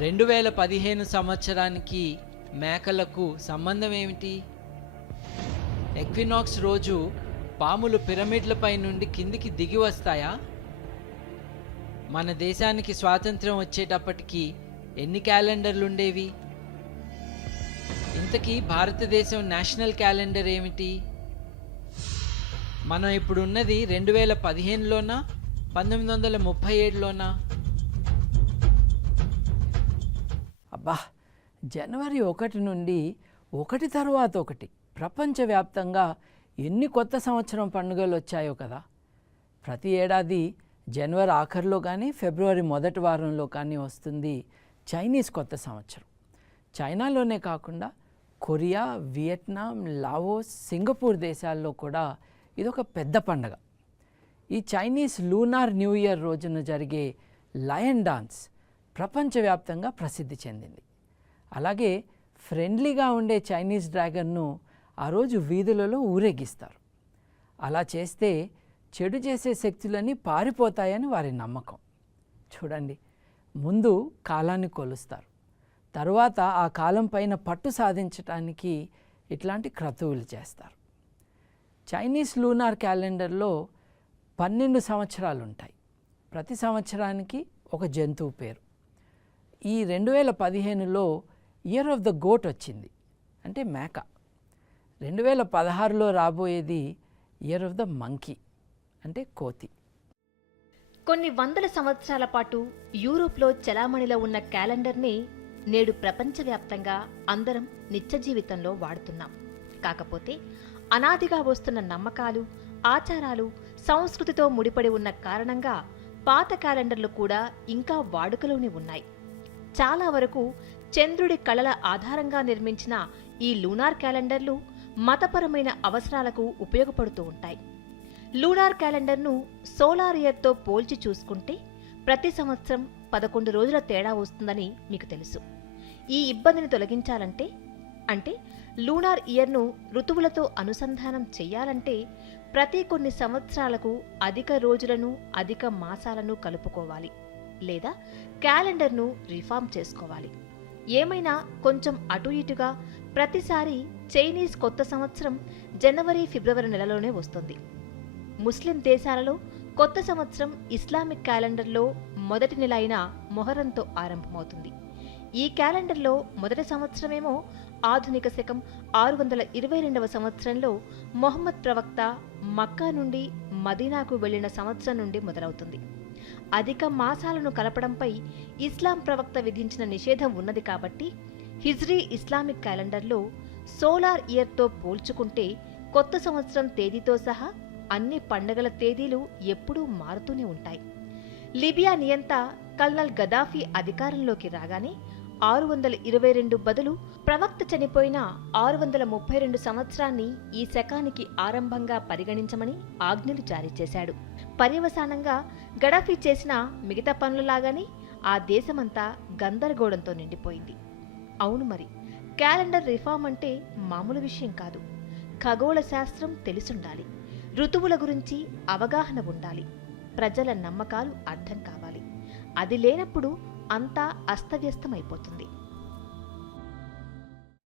రెండు వేల పదిహేను సంవత్సరానికి మేకలకు సంబంధం ఏమిటి? ఎక్వినాక్స్ రోజు పాములు పిరమిడ్లపై నుండి కిందికి దిగి వస్తాయా? మన దేశానికి స్వాతంత్రం వచ్చేటప్పటికి ఎన్ని క్యాలెండర్లు ఉండేవి ఇంతకీ భారతదేశం నేషనల్ క్యాలెండర్ ఏమిటి? మనం ఇప్పుడున్నది రెండు వేల పదిహేనులోనా? పంతొమ్మిది వందల ముప్పై ఏడులోనా? అబ్బా జనవరి ఒకటి నుండి ఒకటి తరువాత ఒకటి ప్రపంచవ్యాప్తంగా ఎన్ని కొత్త సంవత్సరం పండుగలు వచ్చాయో కదా. ప్రతి ఏడాది జనవరి ఆఖరిలో కానీ ఫిబ్రవరి మొదటి వారంలో కానీ వస్తుంది చైనీస్ కొత్త సంవత్సరం. చైనాలోనే కాకుండా కొరియా వియట్నాం లావోస్ సింగపూర్ దేశాల్లో కూడా ఇదొక పెద్ద పండగ. ఈ చైనీస్ లూనార్ న్యూ ఇయర్ రోజున జరిగే లయన్ డాన్స్ ప్రపంచవ్యాప్తంగా ప్రసిద్ధి చెందింది. అలాగే ఫ్రెండ్లీగా ఉండే చైనీస్ డ్రాగన్ను ఆ రోజు వీధులలో ఊరేగిస్తారు. అలా చేస్తే చెడు చేసే శక్తులన్నీ పారిపోతాయని వారి నమ్మకం. చూడండి ముందు కాలాన్ని కొలుస్తారు. తరువాత ఆ కాలం పైన పట్టు సాధించటానికి ఇట్లాంటి క్రతువులు చేస్తారు. చైనీస్ లూనార్ క్యాలెండర్లో పన్నెండు సంవత్సరాలు ఉంటాయి ప్రతి సంవత్సరానికి ఒక జంతువు పేరు. ఈ రెండు వేల పదిహేనులో ఇయర్ ఆఫ్ ద గోట్ వచ్చింది. అంటే మేక. రెండు వేల పదహారులో రాబోయేది ఇయర్ ఆఫ్ ద మంకీ అంటే కోతి. కొన్ని వందల సంవత్సరాల పాటు యూరోప్లో చలామణిలో ఉన్న క్యాలెండర్ని నేడు ప్రపంచవ్యాప్తంగా అందరం నిత్య జీవితంలో వాడుతున్నాం. కాకపోతే అనాదిగా వస్తున్న నమ్మకాలు ఆచారాలు సంస్కృతితో ముడిపడి ఉన్న కారణంగా పాత క్యాలెండర్లు కూడా ఇంకా వాడుకలోనే ఉన్నాయి. చాలా వరకు చంద్రుడి కళల ఆధారంగా నిర్మించిన ఈ లూనార్ క్యాలెండర్లు మతపరమైన అవసరాలకు ఉపయోగపడుతూ ఉంటాయి. లూనార్ క్యాలెండర్ను సోలార్ ఇయర్తో పోల్చి చూసుకుంటే ప్రతి సంవత్సరం పదకొండు రోజుల తేడా వస్తుందని మీకు తెలుసు. ఈ ఇబ్బందిని తొలగించాలంటే అంటే లూనార్ ఇయర్ను ఋతువులతో అనుసంధానం చేయాలంటే ప్రతి కొన్ని సంవత్సరాలకు అధిక రోజులను అధిక మాసాలను కలుపుకోవాలి. లేదా క్యాలెండర్ను రిఫార్మ్ చేసుకోవాలి. ఏమైనా కొంచెం అటు ఇటుగా ప్రతిసారి చైనీస్ కొత్త సంవత్సరం జనవరి ఫిబ్రవరి నెలలోనే వస్తుంది. ముస్లిం దేశాలలో కొత్త సంవత్సరం ఇస్లామిక్ క్యాలెండర్లో మొదటి నెల అయిన మొహరంతో ఆరంభమవుతుంది. ఈ క్యాలెండర్లో మొదటి సంవత్సరమేమో ఆధునిక శకం ఆరు వందల ఇరవై రెండవ సంవత్సరంలో మొహమ్మద్ ప్రవక్త మక్కా నుండి మదీనాకు వెళ్ళిన సంవత్సరం నుండి మొదలవుతుంది. అధిక మాసాలను కలపడంపై ఇస్లాం ప్రవక్త విధించిన నిషేధం ఉన్నది కాబట్టి హిజ్రీ ఇస్లామిక్ క్యాలెండర్లో సోలార్ ఇయర్తో పోల్చుకుంటే కొత్త సంవత్సరం తేదీతో సహా అన్ని పండగల తేదీలు ఎప్పుడూ మారుతూనే ఉంటాయి. లిబియా నియంత కల్నల్ గదాఫీ అధికారంలోకి రాగానే ఆరు వందల ఇరవై రెండు బదులు ప్రవక్త చనిపోయిన ఆరు వందల ముప్పై రెండు సంవత్సరాన్ని ఈ శకానికి ఆరంభంగా పరిగణించమని ఆజ్ఞలు జారీ చేశాడు. పర్యవసానంగా గడాఫీ చేసిన మిగతా పనులలాగానే ఆ దేశమంతా గందరగోళంతో నిండిపోయింది. అవును మరి క్యాలెండర్ రిఫార్మ్ అంటే మామూలు విషయం కాదు. ఖగోళ శాస్త్రం తెలిసుండాలి. ఋతువుల గురించి అవగాహన ఉండాలి. ప్రజల నమ్మకాలు అర్థం కావాలి. అది లేనప్పుడు అంతా అస్తవ్యస్తమైపోతుంది.